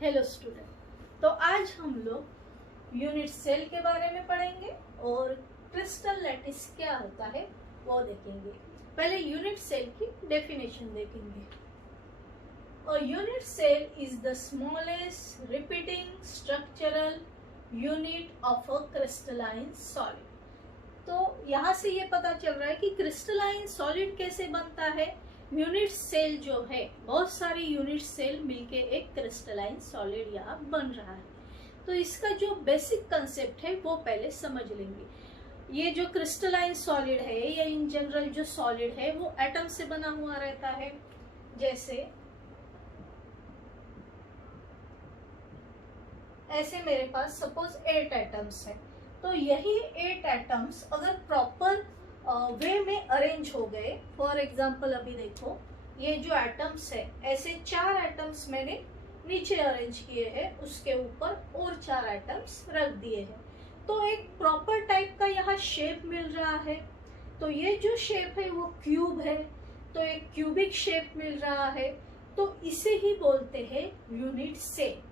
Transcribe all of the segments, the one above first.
Hello student. तो आज हम लोग यूनिट सेल के बारे में पढ़ेंगे और क्रिस्टल लैटिस क्या होता है वो देखेंगे। पहले यूनिट सेल की डेफिनेशन देखेंगे। A unit cell is the smallest repeating structural unit of a crystalline solid। तो यहाँ से ये पता चल रहा है कि क्रिस्टलाइन सॉलिड कैसे बनता है। यूनिट सेल जो है, बहुत सारी यूनिट सेल मिलके एक क्रिस्टलाइन सॉलिड यहाँ बन रहा है। तो इसका जो बेसिक कंसेप्ट है वो पहले समझ लेंगे। ये जो क्रिस्टलाइन सॉलिड है या इन जनरल जो सॉलिड है वो एटम से बना हुआ रहता है। जैसे ऐसे मेरे पास सपोज 8 एटम्स है, तो यही 8 एटम्स अगर प्रॉपर वे में अरेंज हो गए, फॉर एग्जांपल अभी देखो ये जो एटम्स है, ऐसे 4 एटम्स मैंने नीचे अरेंज किए हैं, उसके ऊपर और 4 एटम्स रख दिए हैं, तो एक प्रॉपर टाइप का यहाँ शेप मिल रहा है। तो ये जो शेप है वो क्यूब है, तो एक क्यूबिक शेप मिल रहा है, तो इसे ही बोलते हैं यूनिट सेल।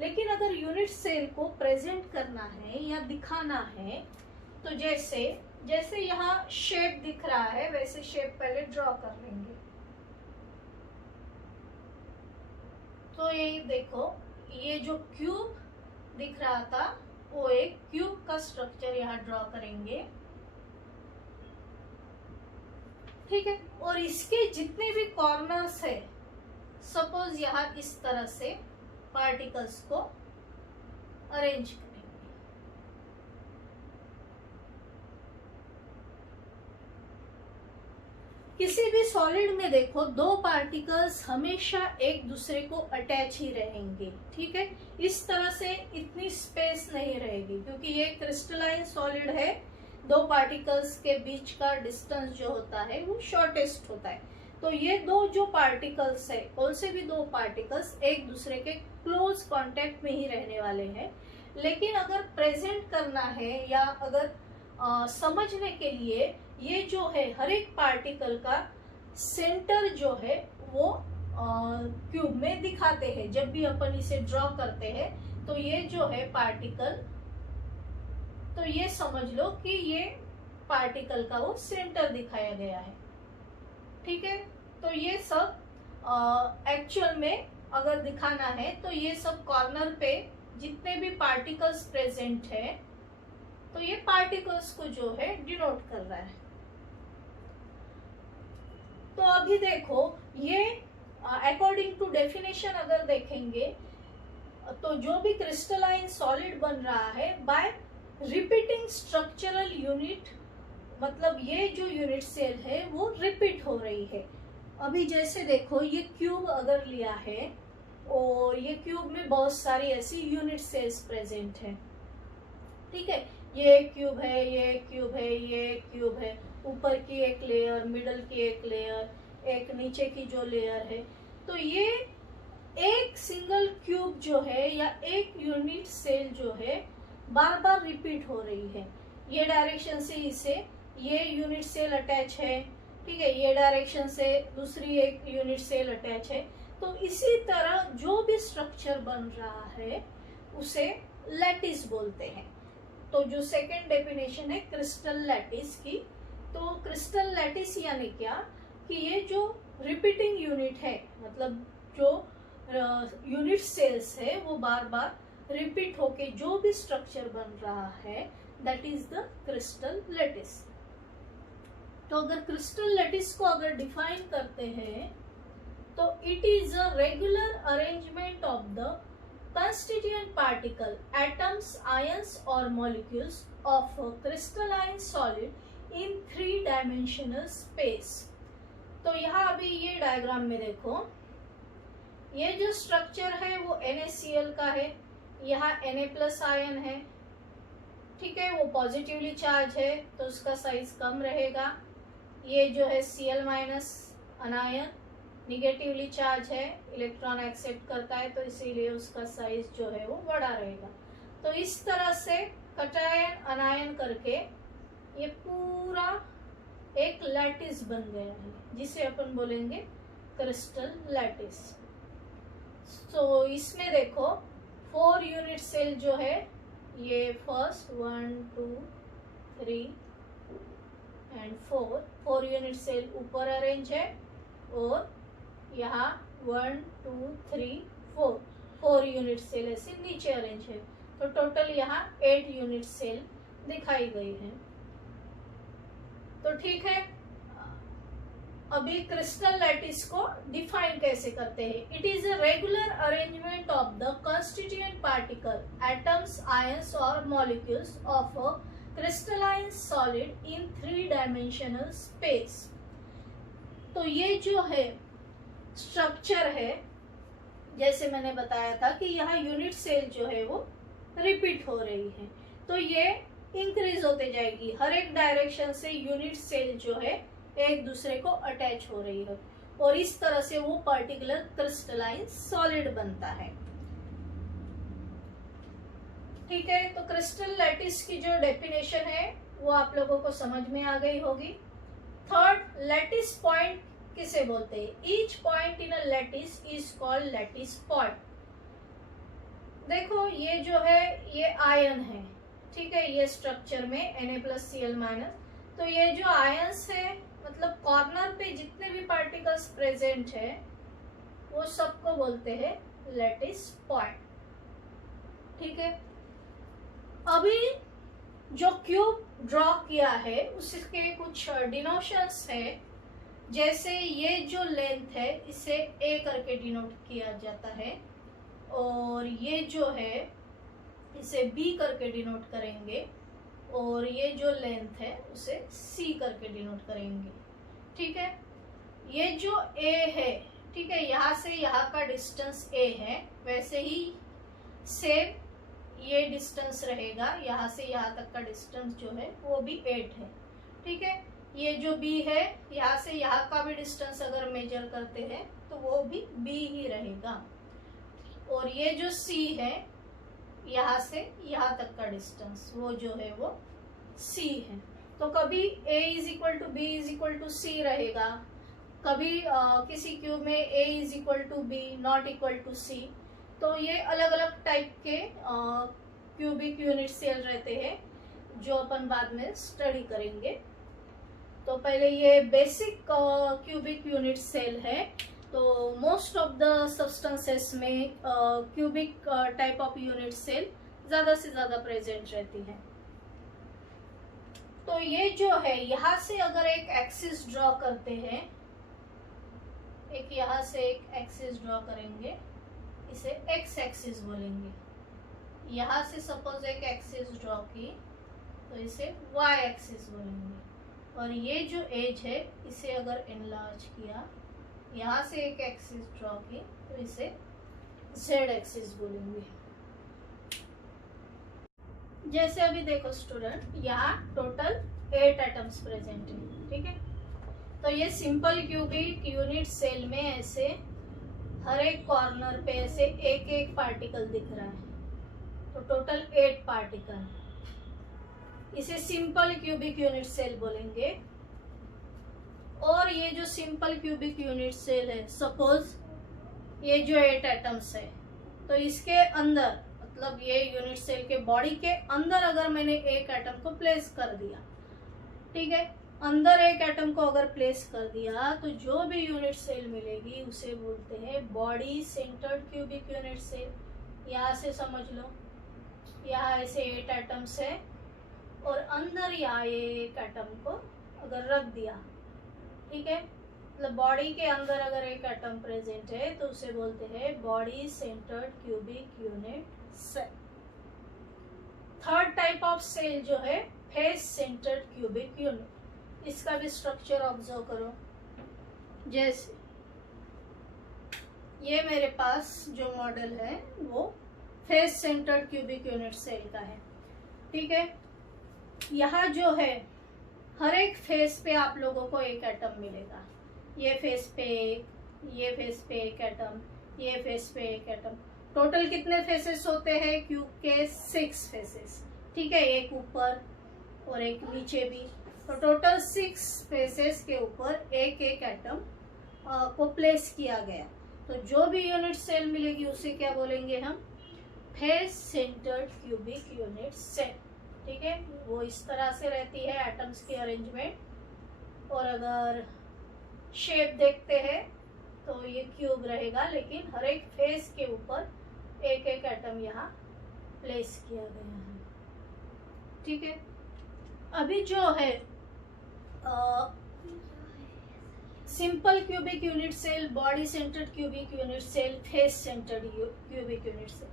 लेकिन अगर यूनिट सेल को प्रेजेंट करना है या दिखाना है, तो जैसे यहाँ शेप दिख रहा है वैसे शेप पहले ड्रॉ कर लेंगे। तो ये देखो, ये जो क्यूब दिख रहा था वो एक क्यूब का स्ट्रक्चर यहाँ ड्रॉ करेंगे, ठीक है। और इसके जितने भी कॉर्नर्स है, सपोज यहाँ इस तरह से पार्टिकल्स को अरेंज करेंगे। किसी भी सॉलिड में देखो दो पार्टिकल्स हमेशा एक दूसरे को अटैच ही रहेंगे, ठीक है। इस तरह से इतनी स्पेस नहीं रहेगी, क्योंकि ये क्रिस्टलाइन सॉलिड है, दो पार्टिकल्स के बीच का डिस्टेंस जो होता है वो शॉर्टेस्ट होता है। तो ये दो जो पार्टिकल्स है, कौन से भी दो पार्टिकल्स एक दूसरे के क्लोज कांटेक्ट में ही रहने वाले हैं। लेकिन अगर प्रेजेंट करना है या अगर समझने के लिए, ये जो है हर एक पार्टिकल का सेंटर जो है वो क्यूब में दिखाते हैं। जब भी अपन इसे ड्रॉ करते हैं तो ये जो है पार्टिकल, तो ये समझ लो कि ये पार्टिकल का वो सेंटर दिखाया गया है, ठीक है। तो ये सब एक्चुअल में अगर दिखाना है तो ये सब कॉर्नर पे जितने भी पार्टिकल्स प्रेजेंट है, तो ये पार्टिकल्स को जो है डिनोट कर रहा है। तो अभी देखो ये अकॉर्डिंग टू डेफिनेशन अगर देखेंगे तो जो भी क्रिस्टलाइन सॉलिड बन रहा है बाय रिपीटिंग स्ट्रक्चरल यूनिट, मतलब ये जो यूनिट सेल है वो रिपीट हो रही है। अभी जैसे देखो ये क्यूब अगर लिया है और ये क्यूब में बहुत सारी ऐसी यूनिट सेल्स प्रेजेंट है, ठीक है। ये एक क्यूब है, ये एक क्यूब है, ये एक क्यूब है, ऊपर की एक लेयर, मिडल की एक लेयर, एक नीचे की जो लेयर है। तो ये एक सिंगल क्यूब जो है या एक यूनिट सेल जो है बार बार रिपीट हो रही है। ये डायरेक्शन से इसे ये यूनिट सेल अटैच है, ठीक है, ये डायरेक्शन से दूसरी एक यूनिट सेल अटैच है। तो इसी तरह जो भी स्ट्रक्चर बन रहा है उसे लैटिस बोलते हैं। तो जो सेकेंड डेफिनेशन है क्रिस्टल लैटिस की, तो क्रिस्टल लैटिस यानी क्या कि ये जो रिपीटिंग यूनिट है, मतलब जो यूनिट सेल्स है वो बार बार रिपीट होके जो भी स्ट्रक्चर बन रहा है, that is the crystal lattice. तो अगर क्रिस्टल लैटिस को अगर डिफाइन करते हैं तो it is a regular arrangement of the constituent particle, atoms, ions or molecules of a crystalline solid in 3-dimensional space। तो यहाँ अभी ये डायग्राम में देखो, ये जो स्ट्रक्चर है वो NaCl का है, यहाँ Na+ आयन है, ठीक है, वो पॉजिटिवली चार्ज है तो उसका साइज कम रहेगा। ये जो है Cl- अनायन निगेटिवली चार्ज है, इलेक्ट्रॉन एक्सेप्ट करता है, तो इसीलिए उसका साइज जो है वो बड़ा रहेगा। तो इस तरह से कटायन अनायन करके ये पूरा एक लैटिस बन गया है, जिसे अपन बोलेंगे क्रिस्टल लैटिस। तो इसमें देखो 4 यूनिट सेल जो है, ये फर्स्ट 1 2 3 एंड 4 यूनिट सेल ऊपर अरेंज है, और यहाँ 1 2 3 4 यूनिट सेल ऐसे नीचे अरेंज है। तो टोटल यहाँ 8 यूनिट सेल दिखाई गई है। तो ठीक है, अभी क्रिस्टल लैटिस को डिफाइन कैसे करते हैं। It is a regular arrangement of the constituent particle, atoms, ions और molecules of a crystalline solid in 3 dimensional space. तो ये जो है स्ट्रक्चर है, जैसे मैंने बताया था कि यहाँ यूनिट सेल जो है वो रिपीट हो रही है, तो ये इंक्रीज होते जाएगी। हर एक डायरेक्शन से यूनिट सेल जो है एक दूसरे को अटैच हो रही है, और इस तरह से वो पर्टिकुलर क्रिस्टलाइन सॉलिड बनता है। ठीक है, तो क्रिस्टल लैटिस की जो डेफिनेशन है वो आप लोगों को समझ में आ गई होगी। थर्ड, लैटिस पॉइंट किसे बोलते हैं। Each point in a lattice is called lattice point. देखो ये जो है ये आयन है, ठीक है, ये स्ट्रक्चर में Na+Cl-। तो ये जो आयंस है, मतलब कॉर्नर पे जितने भी पार्टिकल्स प्रेजेंट है वो सबको बोलते हैं लैटिस पॉइंट। ठीक है, अभी जो क्यूब ड्रॉ किया है उसके कुछ डिनोशंस है। जैसे ये जो लेंथ है इसे ए करके डिनोट किया जाता है, और ये जो है इसे बी करके डिनोट करेंगे, और ये जो लेंथ है उसे सी करके डिनोट करेंगे। ठीक है, ये जो ए है, ठीक है, यहाँ से यहाँ का डिस्टेंस ए है, वैसे ही सेम ये डिस्टेंस रहेगा, यहाँ से यहाँ तक का डिस्टेंस जो है वो भी 8 है। ठीक है, ये जो बी है, यहाँ से यहाँ का भी डिस्टेंस अगर मेजर करते हैं तो वो भी बी ही रहेगा, और ये जो सी है, यहाँ से यहाँ तक का डिस्टेंस वो जो है वो सी है। तो कभी a is equal to B is equal to C रहेगा, कभी किसी क्यूब में a is equal to B not equal to C. तो ये अलग अलग टाइप के क्यूबिक यूनिट सेल रहते हैं जो अपन बाद में स्टडी करेंगे। तो पहले ये बेसिक क्यूबिक यूनिट सेल है। तो मोस्ट ऑफ द सब्सटेंसेस में cubic type of unit cell ज्यादा से ज्यादा प्रेजेंट रहती है। तो ये जो है यहाँ से अगर एक एक्सिस ड्रॉ करते हैं, एक यहाँ से एक एक्सिस ड्रॉ करेंगे, इसे एक्स एक्सिस बोलेंगे। यहाँ से सपोज एक एक्सिस ड्रॉ की तो इसे वाई एक्सिस बोलेंगे, और ये जो एज है इसे अगर एनलार्ज किया, यहाँ से एक एक्सिस ड्रॉ की तो इसे जेड एक्सिस बोलेंगे। जैसे अभी देखो स्टूडेंट, यहाँ टोटल 8 एटम्स प्रेजेंट है। ठीक है, तो ये सिंपल क्यूबिक यूनिट सेल में ऐसे हर एक कॉर्नर पे ऐसे एक एक पार्टिकल दिख रहा है, तो टोटल 8 पार्टिकल, इसे सिंपल क्यूबिक यूनिट सेल बोलेंगे। और ये जो सिंपल क्यूबिक यूनिट सेल है, सपोज ये जो 8 एटम्स है, तो इसके अंदर मतलब ये यूनिट सेल के बॉडी के अंदर अगर मैंने एक एटम को प्लेस कर दिया, ठीक है, अंदर एक एटम को अगर प्लेस कर दिया तो जो भी यूनिट सेल मिलेगी उसे बोलते हैं body centred cubic unit cell. यहाँ से समझ लो, यहाँ ऐसे 8 एटम्स है और अंदर यहाँ ये एक एटम को अगर रख दिया, ठीक है, मतलब बॉडी के अंदर अगर एक एटम प्रेजेंट है तो उसे बोलते हैं body centred cubic unit cell. Third type of cell जो है फेस सेंटर्ड क्यूबिक यूनिट, इसका भी स्ट्रक्चर ऑब्जर्व करो। जैसे ये मेरे पास जो मॉडल है वो face centred cubic unit cell का है। ठीक है, यहाँ जो है हर एक फेस पे आप लोगों को एक एटम मिलेगा। ये फेस पे एक, ये फेस पे एक एटम, ये फेस पे एक एटम। टोटल कितने फेसेस होते हैं क्यूब के? 6 फेसेस। ठीक है, एक ऊपर और एक नीचे भी, तो टोटल 6 फेसेस के ऊपर एक एक एटम को प्लेस किया गया। तो जो भी यूनिट सेल मिलेगी उसे क्या बोलेंगे हम, face centred cubic unit cell. ठीक है, वो इस तरह से रहती है एटम्स की अरेंजमेंट। और अगर शेप देखते हैं तो ये क्यूब रहेगा, लेकिन हर एक फेस के ऊपर एक एक एटम यहाँ प्लेस किया गया है। ठीक है, अभी जो है simple cubic unit cell, body centred cubic unit cell, face centred cubic unit cell,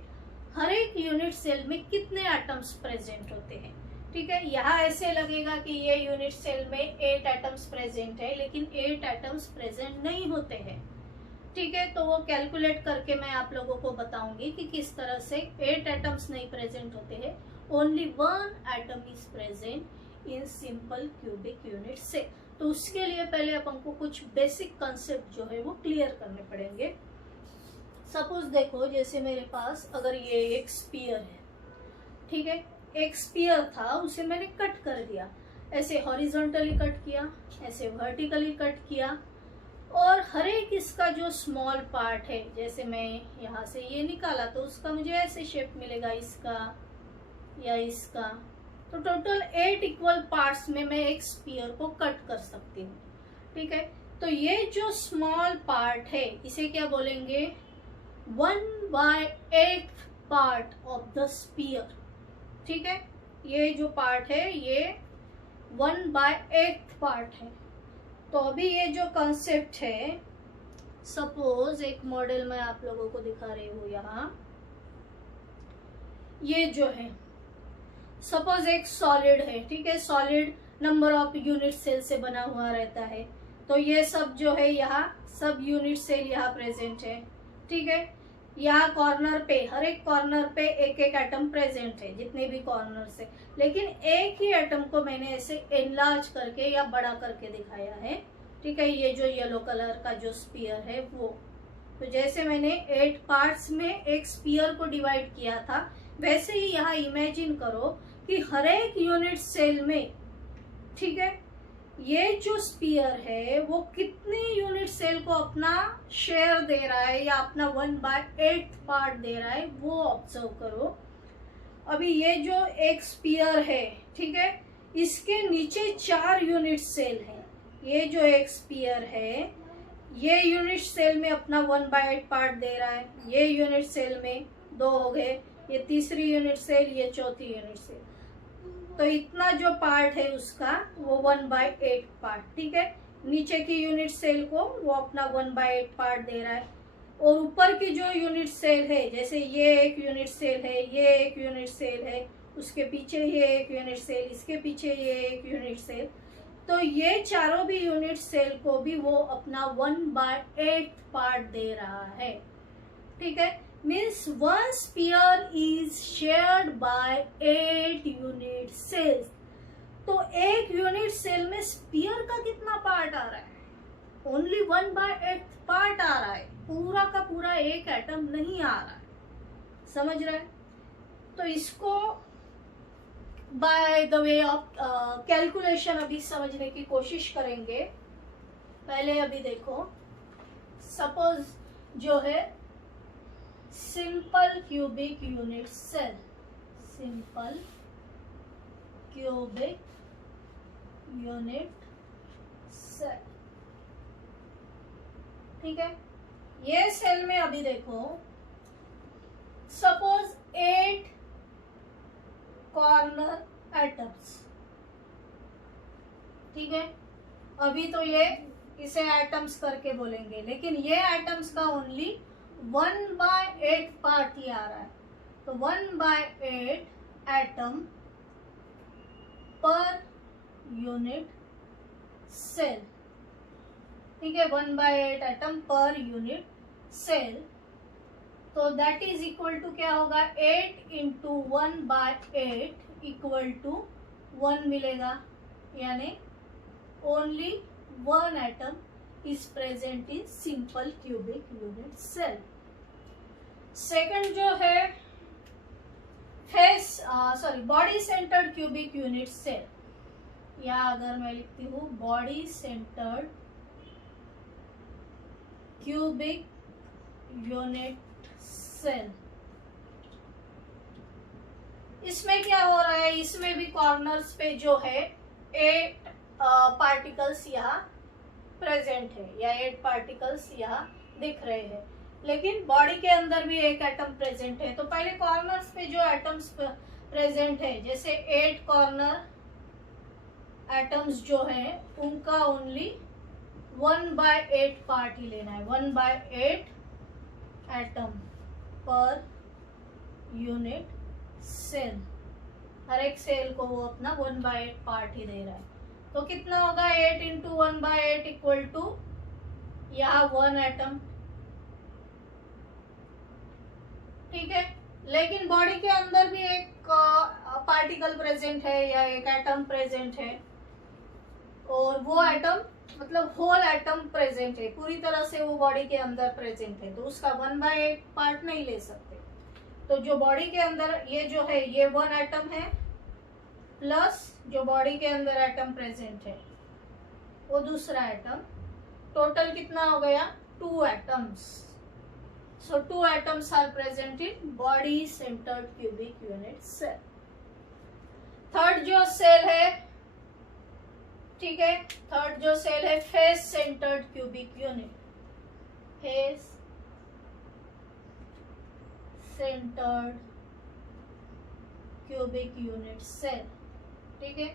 हर एक यूनिट सेल में कितने एटम्स प्रेजेंट होते हैं। ठीक है, यहाँ ऐसे लगेगा कि ये यूनिट सेल में 8 एटम्स प्रेजेंट है, लेकिन 8 एटम्स प्रेजेंट नहीं होते हैं। ठीक है, तो वो कैलकुलेट करके मैं आप लोगों को बताऊंगी कि किस तरह से 8 एटम्स नहीं प्रेजेंट होते हैं, only 1 atom is present in simple cubic unit cell. तो उसके लिए पहले अपन को कुछ बेसिक कंसेप्ट जो है वो क्लियर करने पड़ेंगे। सपोज देखो, जैसे मेरे पास अगर ये एक स्फीयर है, ठीक है, एक स्फीयर था, उसे मैंने कट कर दिया, ऐसे हॉरिजॉन्टली कट किया, ऐसे वर्टिकली कट किया, और हर एक इसका जो स्मॉल पार्ट है, जैसे मैं यहाँ से ये निकाला तो उसका मुझे ऐसे शेप मिलेगा, इसका या इसका। तो टोटल 8 इक्वल पार्ट्स में मैं एक स्फीयर को कट कर सकती हूँ। ठीक है, तो ये जो स्मॉल पार्ट है इसे क्या बोलेंगे, 1/8 पार्ट ऑफ द स्फीयर। ठीक है, ये जो पार्ट है ये 1/8 पार्ट है। तो अभी ये जो कंसेप्ट है, सपोज एक मॉडल मैं आप लोगों को दिखा रही हूँ यहाँ, ये जो है सपोज एक सॉलिड है। ठीक है, solid number of unit cell से बना हुआ रहता है, तो ये सब जो है यहाँ सब यूनिट सेल यहाँ प्रेजेंट है। ठीक है, यहाँ कॉर्नर पे, हर एक कॉर्नर पे एक एक एटम प्रेजेंट है, जितने भी कॉर्नर से, लेकिन एक ही एटम को मैंने ऐसे एनलार्ज करके या बड़ा करके दिखाया है। ठीक है, ये जो येलो कलर का जो स्फीयर है वो, तो जैसे मैंने 8 पार्ट्स में एक स्फीयर को डिवाइड किया था, वैसे ही यहाँ इमेजिन करो कि हर एक यूनिट सेल में, ठीक है, ये जो स्फीयर है वो कितने यूनिट सेल को अपना शेयर दे रहा है या अपना 1/8 पार्ट दे रहा है, वो ऑब्जर्व करो। अभी ये जो एक स्फीयर है, ठीक है, इसके नीचे 4 यूनिट सेल है। ये जो एक स्फीयर है, ये यूनिट सेल में अपना 1/8 पार्ट दे रहा है, ये यूनिट सेल में 2 हो गए, ये तीसरी यूनिट सेल, ये चौथी यूनिट सेल। तो इतना जो पार्ट है उसका वो 1/8 पार्ट। ठीक है, नीचे की यूनिट सेल को वो अपना 1/8 पार्ट दे रहा है, और ऊपर की जो यूनिट सेल है, जैसे ये एक यूनिट सेल है, ये एक यूनिट सेल है, उसके पीछे ये एक यूनिट सेल, इसके पीछे ये एक यूनिट सेल, तो ये चारों भी यूनिट सेल को भी वो अपना 1/8 पार्ट दे रहा है। ठीक है, means one sphere is shared by 8 unit cells। तो एक यूनिट सेल में स्फीयर का कितना पार्ट आ रहा है, ओनली 1/8 पार्ट आ रहा है, पूरा का पूरा एक एटम नहीं आ रहा है। समझ रहे हैं? तो इसको by the way of calculation अभी समझने की कोशिश करेंगे। पहले अभी देखो, सपोज जो है simple cubic unit cell, simple cubic unit cell. ठीक है, ये सेल में अभी देखो, सपोज 8 कॉर्नर एटम्स। ठीक है, अभी तो ये इसे एटम्स करके बोलेंगे, लेकिन ये एटम्स का ओनली 1/8 पार्ट ही आ रहा है। तो 1/8 एटम पर यूनिट सेल। ठीक है, 1/8 एटम पर यूनिट सेल। तो दैट इज इक्वल टू क्या होगा, 8 इंटू 1/8 इक्वल टू 1 मिलेगा, यानी only 1 atom is present in simple cubic unit cell। Second जो है body centred cubic unit cell, या अगर मैं लिखती हूँ body centred cubic unit cell. इसमें क्या हो रहा है, इसमें भी कॉर्नर्स पे जो है 8 पार्टिकल्स यहाँ प्रेजेंट है या 8 पार्टिकल्स यहाँ दिख रहे हैं, लेकिन बॉडी के अंदर भी एक एटम प्रेजेंट है। तो पहले कॉर्नर्स पे जो एटम्स प्रेजेंट है, जैसे 8 कॉर्नर एटम्स जो है उनका ओनली 1/8 पार्ट ही लेना है। 1/8 एटम पर यूनिट सेल, हर एक सेल को वो अपना 1/8 पार्ट ही दे रहा है। तो कितना होगा, 8 इंटू 1/8 इक्वल टू यहाँ 1 एटम। ठीक है, लेकिन बॉडी के अंदर भी एक पार्टिकल प्रेजेंट है या एक एटम प्रेजेंट है, और वो एटम मतलब होल एटम प्रेजेंट है, पूरी तरह से वो बॉडी के अंदर प्रेजेंट है, तो उसका 1/8 पार्ट नहीं ले सकते। तो जो बॉडी के अंदर ये जो है ये 1 एटम है, प्लस जो बॉडी के अंदर एटम प्रेजेंट है वो दूसरा एटम, टोटल कितना हो गया, 2 atoms. So 2 atoms are present in body centred cubic unit cell. Third जो सेल है, ठीक है, थर्ड जो सेल है face centred cubic unit, face centred cubic unit cell. ठीक है,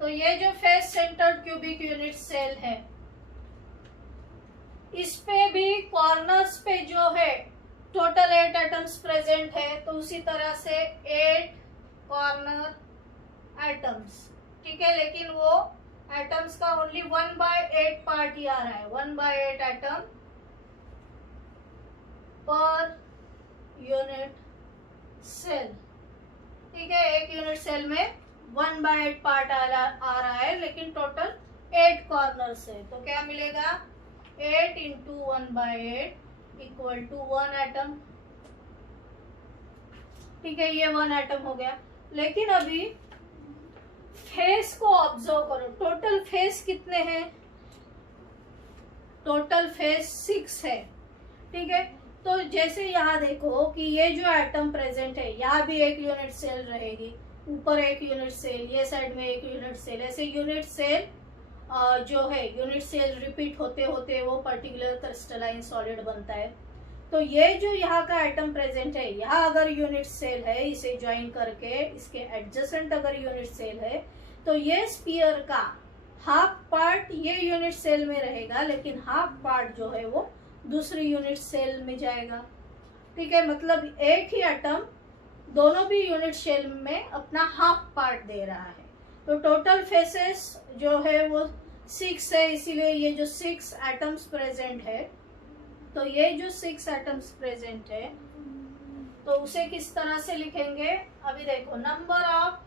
तो ये जो face centred cubic unit cell है, इस पे भी कॉर्नर्स पे जो है टोटल 8 एटम्स प्रेजेंट है, तो उसी तरह से 8 कॉर्नर एटम्स। ठीक है, लेकिन वो एटम्स का ओनली 1/8 पार्ट ही आ रहा है, 1/8 एटम पर यूनिट सेल। ठीक है, एक यूनिट सेल में 1/8 पार्ट आ रहा है, लेकिन टोटल 8 कॉर्नर्स है, तो क्या मिलेगा, 8 इंटू 1/8 इक्वल टू 1 एटम। ठीक है, ये 1 एटम हो गया। लेकिन अभी फेस को ऑब्जर्व करो, टोटल फेस कितने हैं, टोटल फेस 6 है। ठीक है, तो जैसे यहाँ देखो कि ये जो एटम प्रेजेंट है, यहाँ भी एक यूनिट सेल रहेगी, ऊपर एक यूनिट सेल, ये साइड में एक यूनिट सेल, ऐसे यूनिट सेल जो है यूनिट सेल रिपीट होते होते वो पर्टिकुलर क्रिस्टलाइन सॉलिड बनता है। तो ये जो यहाँ का एटम प्रेजेंट है, यहाँ अगर यूनिट सेल है, इसे ज्वाइन करके इसके एडजेसेंट अगर यूनिट सेल है, तो ये स्फीयर का हाफ पार्ट ये यूनिट सेल में रहेगा, लेकिन हाफ पार्ट जो है वो दूसरी यूनिट सेल में जाएगा। ठीक है, मतलब एक ही एटम दोनों भी यूनिट सेल में अपना हाफ पार्ट दे रहा है। तो टोटल फेसेस जो है वो 6 है, इसीलिए ये जो 6 एटम्स प्रेजेंट है, तो ये जो 6 एटम्स प्रेजेंट है, तो उसे किस तरह से लिखेंगे, अभी देखो, नंबर ऑफ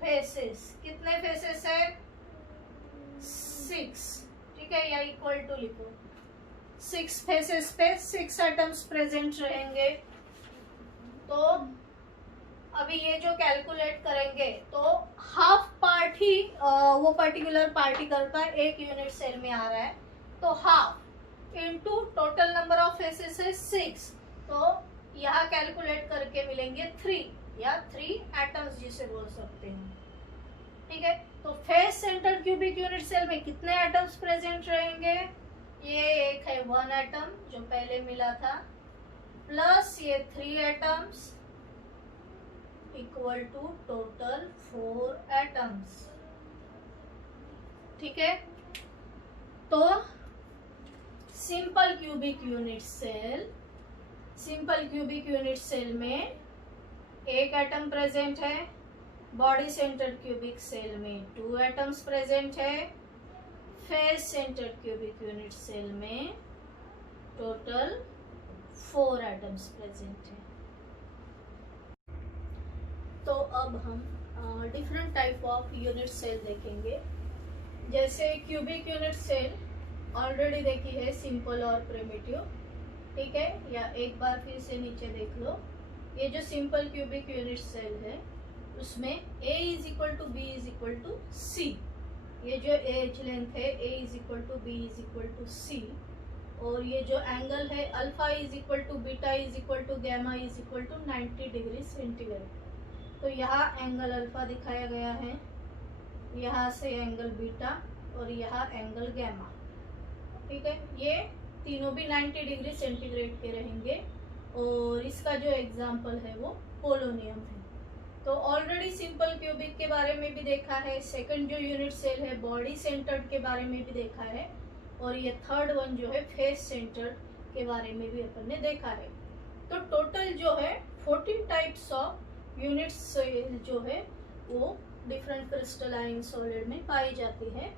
फेसेस, कितने फेसेस है, 6। ठीक है, या इक्वल टू लिखो, 6 फेसेस पे 6 एटम्स प्रेजेंट रहेंगे। तो अभी ये जो कैलकुलेट करेंगे, तो हाफ पार्ट ही वो पर्टिकुलर पार्टिकल का एक यूनिट सेल में आ रहा है, तो half into total number of faces है 6, तो यहाँ कैलकुलेट करके मिलेंगे 3 या 3 एटम्स जिसे बोल सकते हैं। ठीक है, तो face centre cubic unit cell में कितने एटम्स प्रेजेंट रहेंगे, ये एक है 1 एटम जो पहले मिला था, प्लस ये 3 atoms equal to total 4 atoms. ठीक है, तो simple cubic unit cell, simple cubic unit cell में एक एटम प्रेजेंट है, बॉडी सेंटर्ड क्यूबिक सेल में 2 एटम्स प्रेजेंट है, face centred cubic unit cell में टोटल 4 एटम्स प्रेजेंट है। तो अब हम different type of unit cell देखेंगे। जैसे क्यूबिक यूनिट सेल ऑलरेडी देखी है, सिंपल और प्रिमिटिव। ठीक है, या एक बार फिर से नीचे देख लो, ये जो सिंपल क्यूबिक यूनिट सेल है उसमें A is equal to B is equal to C, ये जो एज लेंथ है A is equal to B is equal to C, और ये जो एंगल है alpha is equal to beta is equal to gamma is equal to 90 degree centigrade. तो यहाँ angle alpha दिखाया गया है, यहाँ से एंगल बीटा और यहाँ एंगल गैमा। ठीक है, ये तीनों भी 90 डिग्री सेंटीग्रेड के रहेंगे। और इसका जो एग्जाम्पल है वो पोलोनियम है। तो ऑलरेडी सिंपल क्यूबिक के बारे में भी देखा है, सेकंड जो यूनिट सेल है बॉडी सेंटर्ड के बारे में भी देखा है, और ये थर्ड वन जो है फेस सेंटर्ड के बारे में भी अपन ने देखा है। तो टोटल जो है 14 टाइप्स ऑफ यूनिट सेल जो है वो डिफरेंट क्रिस्टलाइन सॉलिड में पाई जाती है।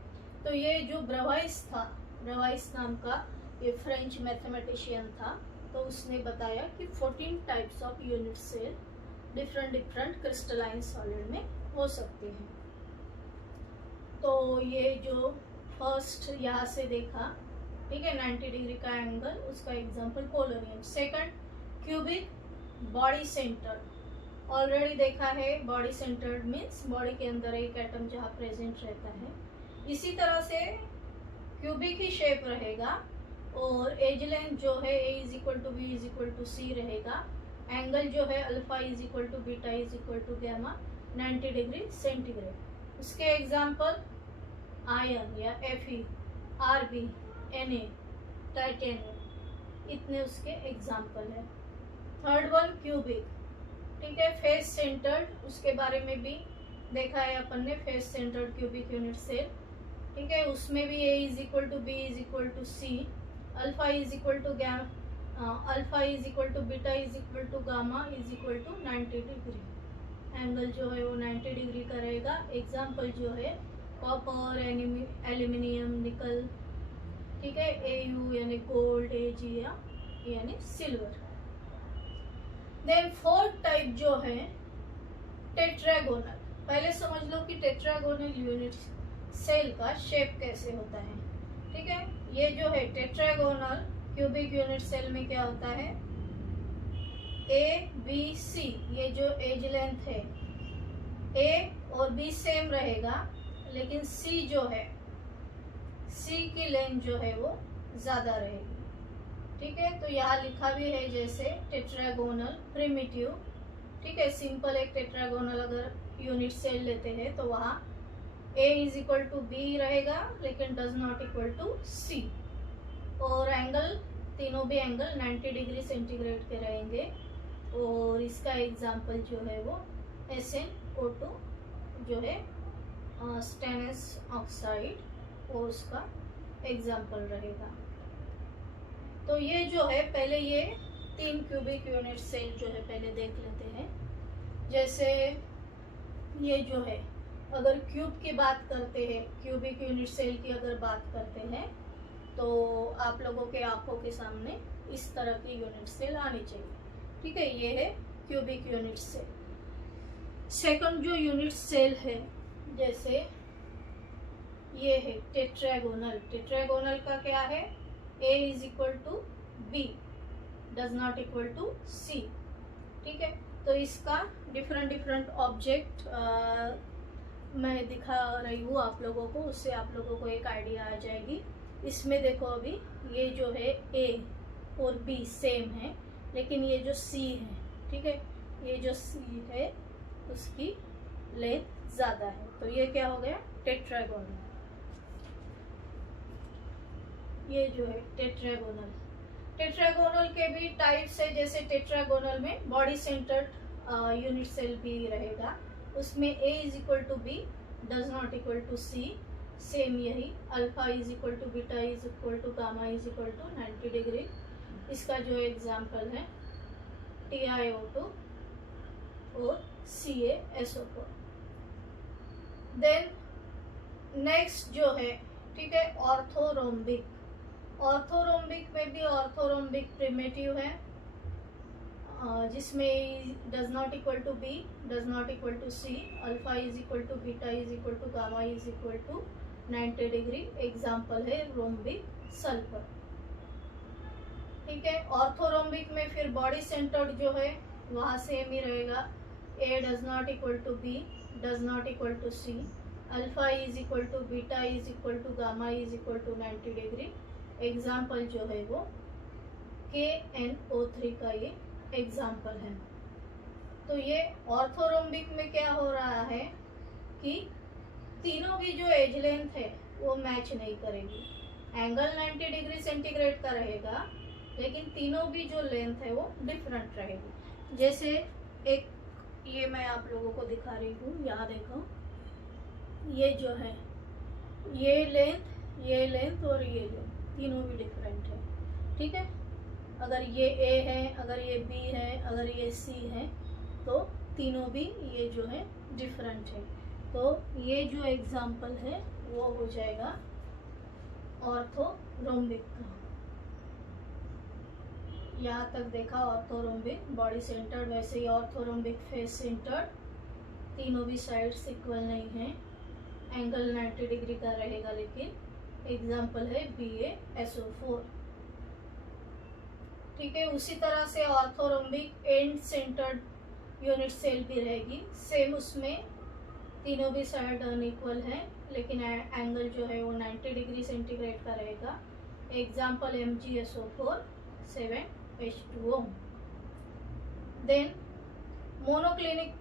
तो ये जो ब्रवाइस था, ब्रवाइस नाम का ये फ्रेंच मैथमेटिशियन था, तो उसने बताया कि 14 types of unit cell different crystalline solid में हो सकते हैं। तो ये जो फर्स्ट यहाँ से देखा, ठीक है, 90 डिग्री का एंगल, उसका example polonium. Second cubic body centred, already देखा है। बॉडी सेंटर्ड मीन्स बॉडी के अंदर एक एटम जहाँ प्रेजेंट रहता है। इसी तरह से क्यूबिक ही शेप रहेगा और एज लेंथ जो है A is equal to B is equal to C रहेगा। एंगल जो है alpha is equal to beta is equal to gamma 90 degree centigrade. उसके एग्जाम्पल आयरन या Fe, Rb, Na, टाइटेनियम, इतने उसके एग्जाम्पल है। थर्ड वन क्यूबिक, ठीक है, फेस सेंटर्ड, उसके बारे में भी देखा है अपन ने, face centred cubic unit cell. ठीक है, उसमें भी A is equal to B is equal to C, alpha is equal to alpha is equal to beta is equal to gamma is equal to 90 degree. Angle जो है वो 90 degree का रहेगा। Example जो है कॉपर, एल्यूमिनियम, निकल, ठीक है, Au यानी गोल्ड, Ag यानी सिल्वर। देन फोर्थ टाइप जो है टेट्रागोनल। पहले समझ लो कि टेट्रागोनल यूनिट सेल का शेप कैसे होता है। ठीक है, ये जो है टेट्रागोनल क्यूबिक यूनिट सेल में क्या होता है, ABC, ये जो एज लेंथ है A और B सेम रहेगा, लेकिन C जो है, C की लेंथ जो है वो ज्यादा रहेगी। ठीक है, तो यहाँ लिखा भी है जैसे टेट्रागोनल प्रिमिटिव। ठीक है, सिंपल एक टेट्रागोनल अगर यूनिट सेल लेते हैं तो वहाँ A is equal to B रहेगा, लेकिन does not equal to C। और एंगल, तीनों भी एंगल 90 डिग्री सेंटीग्रेड के रहेंगे। और इसका एग्जाम्पल जो है वो SnO2 जो है स्टेनलेस ऑक्साइड, वो उसका एग्जाम्पल रहेगा। तो ये जो है पहले ये 3 क्यूबिक यूनिट सेल जो है पहले देख लेते हैं। जैसे ये जो है, अगर क्यूब की बात करते हैं, क्यूबिक यूनिट सेल की अगर बात करते हैं, तो आप लोगों के आंखों के सामने इस तरह की यूनिट सेल आनी चाहिए। ठीक है, ये है क्यूबिक यूनिट सेल। सेकंड जो यूनिट सेल है, जैसे ये है टेट्रागोनल। टेट्रागोनल का क्या है, A is equal to B, does not equal to C. ठीक है, तो इसका डिफरेंट ऑब्जेक्ट मैं दिखा रही हूँ आप लोगों को, उससे आप लोगों को एक आइडिया आ जाएगी। इसमें देखो, अभी ये जो है A और B सेम है, लेकिन ये जो C है, ठीक है, ये जो C है उसकी लेंथ ज्यादा है, तो ये क्या हो गया, टेट्रागोनल। ये जो है टेट्रागोनल। टेट्रागोनल के भी टाइप्स है, जैसे टेट्रागोनल में बॉडी सेंटर्ड यूनिट सेल भी रहेगा, उसमें A is equal to B, does not equal to C, same यही, alpha is equal to beta is equal to gamma is equal to 90 degree. इसका जो एग्जाम्पल है TiO2 और CaSO4। Then next जो है, ठीक है, ऑर्थोरोम्बिक। ऑर्थोरोम्बिक में भी ऑर्थोरोम्बिक प्रिमिटिव है, जिसमें does not equal to B, does not equal to C, alpha is equal to beta is equal to gamma is equal to 90 degree. Example है rhombic sulphur. ठीक है, ऑर्थोरोम्बिक में फिर body centred जो है वहाँ सेम ही रहेगा, A does not equal to B, does not equal to C, alpha is equal to beta is equal to gamma is equal to 90 degree. Example जो है वो KNO3 का ये एग्जाम्पल है। तो ये ऑर्थोरोम्बिक में क्या हो रहा है कि तीनों की जो एज लेंथ है वो मैच नहीं करेगी। एंगल 90 डिग्री सेंटीग्रेड का रहेगा, लेकिन तीनों भी जो लेंथ है वो डिफरेंट रहेगी। जैसे एक ये मैं आप लोगों को दिखा रही हूँ, यहाँ देखो, ये जो है ये लेंथ और ये लेंथ तीनों भी डिफरेंट है, ठीक है। अगर ये A है, अगर ये B है, अगर ये C है, तो तीनों भी ये जो है डिफरेंट है। तो ये जो एग्जाम्पल है वो हो जाएगा ऑर्थोरोम्बिक का। यहाँ तक देखा ऑर्थोरोम्बिक बॉडी सेंटर्ड, वैसे ही ऑर्थोरोम्बिक फेस सेंटर्ड, तीनों भी साइड्स इक्वल नहीं है, एंगल 90 डिग्री का रहेगा, लेकिन एग्जाम्पल है BaSO4, ठीक है। उसी तरह से orthorhombic end centred unit cell भी रहेगी, सेम उसमें तीनों भी साइड अनइक्वल है, लेकिन एंगल जो है वो 90 डिग्री सेंटीग्रेड का रहेगा। Example MgSO4 7H2O। Then monoclinic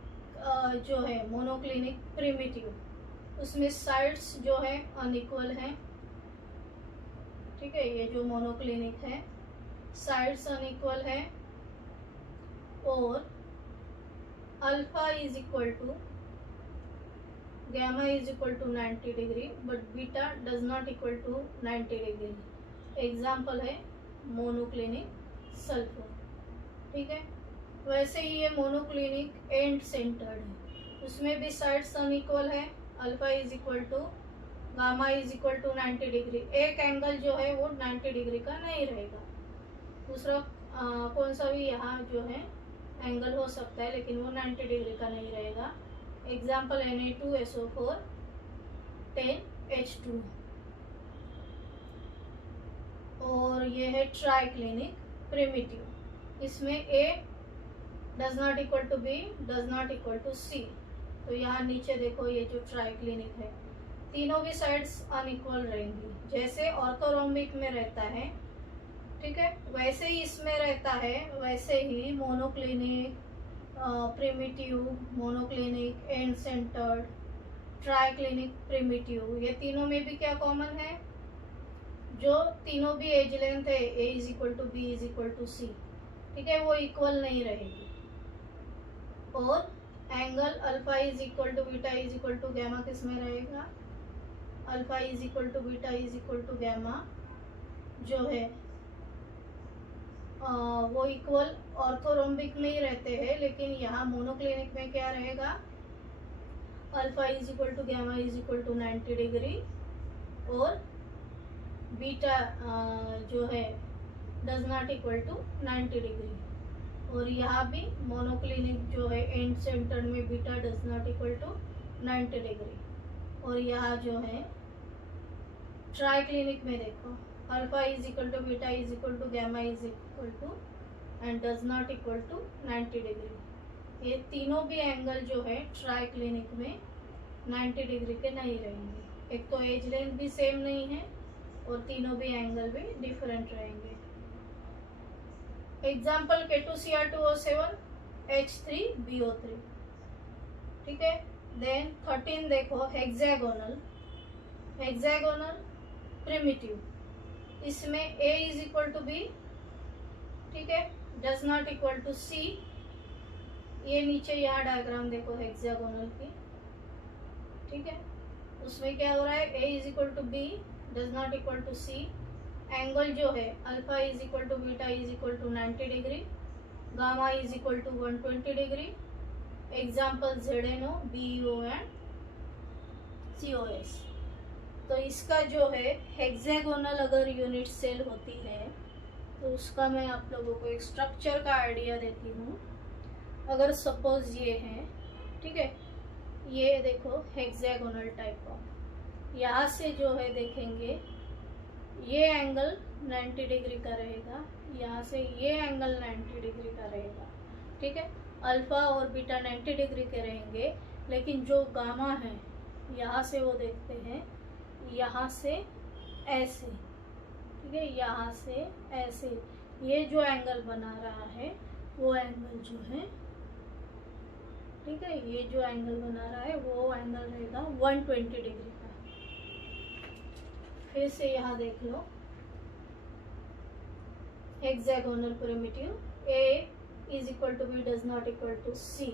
जो है मोनोक्लिनिक प्रिमिटिव, उसमें साइड्स जो है अनइक्वल है, ठीक है। ये जो मोनोक्लिनिक है साइड्स अनइक्वल है, और alpha is equal to gamma is equal to 90 degree but beta does not equal to 90 degree. Example है मोनोक्लिनिक सल्फर, ठीक है। वैसे ही ये मोनोक्लिनिक एंड सेंटर्ड है, उसमें भी साइड्स अनइक्वल है, alpha is equal to gamma is equal to 90 degree. एक एंगल जो है वो 90 डिग्री का नहीं रहेगा, दूसरा कौन सा भी यहाँ जो है एंगल हो सकता है, लेकिन वो 90 डिग्री का नहीं रहेगा। Example Na2SO4 10H2। और ये है ट्राइक्लिनिक प्रिमिटिव, इसमें A does not equal to B does not equal to C। तो यहाँ नीचे देखो ये जो ट्राइक्लिनिक है, तीनों भी साइड्स अनइक्वल रहेंगी, जैसे ऑर्थोरोम्बिक में रहता है, ठीक है, वैसे ही इसमें रहता है। वैसे ही monoclinic, primitive, monoclinic, end centred, triclinic, primitive, ये तीनों में भी क्या कॉमन है, जो तीनों भी एज लेंथ है A is equal to B is equal to C, ठीक है, वो इक्वल नहीं रहेगी। और angle alpha is equal to beta is equal to gamma किस में रहेगा, alpha is equal to beta is equal to gamma जो है वो इक्वल ऑर्थोरोम्बिक में ही रहते हैं, लेकिन यहाँ मोनोक्लिनिक में क्या रहेगा, alpha is equal to gamma is equal to 90 degree, और बीटा जो है does not equal to 90 degree. और यहाँ भी मोनोक्लिनिक जो है एंड सेंटर में beta does not equal to 90 degree. और यहाँ जो है ट्राइक्लिनिक में देखो, alpha is equal to beta is equal to gamma is equal to and does not equal to 90 degree. ये तीनों भी एंगल जो है ट्राइक्लिनिक में 90 डिग्री के नहीं रहेंगे। एक तो एज लेंथ भी सेम नहीं है और तीनों भी एंगल भी डिफरेंट रहेंगे। एग्जाम्पल K2Cr2O7 H3BO3, ठीक है। देन 13 देखो हेक्सागोनल प्रिमिटिव, इसमें A is equal to B, ठीक है, does not equal to C। ये नीचे यहाँ डायग्राम देखो हेक्सागोनल की, ठीक है, उसमें क्या हो रहा है, A is equal to B does not equal to C। Angle जो है alpha is equal to beta is equal to 90 degree, gamma is equal to 120 degree. Example ZNO, BeO and COS। तो इसका जो है हेक्सागोनल अगर unit cell होती है तो उसका मैं आप लोगों को एक स्ट्रक्चर का आइडिया देती हूँ। अगर सपोज ये है, ठीक है, ये देखो हेक्सागोनल टाइप ऑफ, यहाँ से जो है देखेंगे ये एंगल 90 डिग्री का रहेगा, यहाँ से ये एंगल 90 डिग्री का रहेगा, ठीक है। अल्फा और बीटा 90 डिग्री के रहेंगे, लेकिन जो गामा है यहाँ से वो देखते हैं यहाँ से ऐसे, ठीक है, यहाँ से ऐसे ये जो एंगल बना रहा है वो एंगल जो है, ठीक है, ये जो एंगल बना रहा है वो एंगल रहेगा 120 डिग्री का। फिर से यहाँ देख लो, hexagonal pyramid A is equal to B does not equal to C.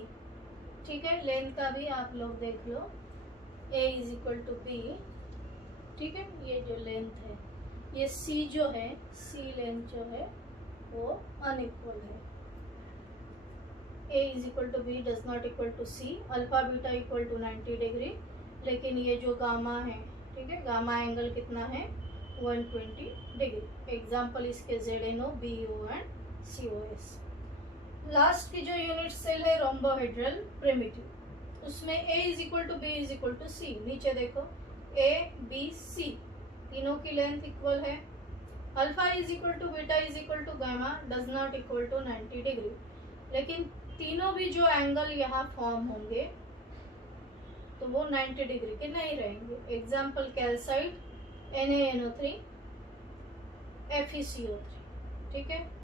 ठीक है, लेंथ का भी आप लोग देख लो, A is equal to B. ठीक है, ये जो लेंथ है, ये सी जो है, सी लेंथ जो है वो अनइक्वल है। A is equal to B does not equal to C, alpha beta equal to 90 degree, लेकिन ये जो गामा है, ठीक है, गामा एंगल कितना है 120 डिग्री। एग्जाम्पल इसके ZNO, BO and COS। Last की जो यूनिट सेल है रोम्बोहेड्रल प्रिमिटिव, उसमें A is equal to B is equal to C. नीचे देखो A B C तीनों की लेंथ इक्वल है। Alpha is equal to beta is equal to gamma does not equal to 90 degree, लेकिन तीनों भी जो एंगल यहाँ फॉर्म होंगे तो वो 90 डिग्री के नहीं रहेंगे। Example calcite NaNO3 FeCO3। ठीक है।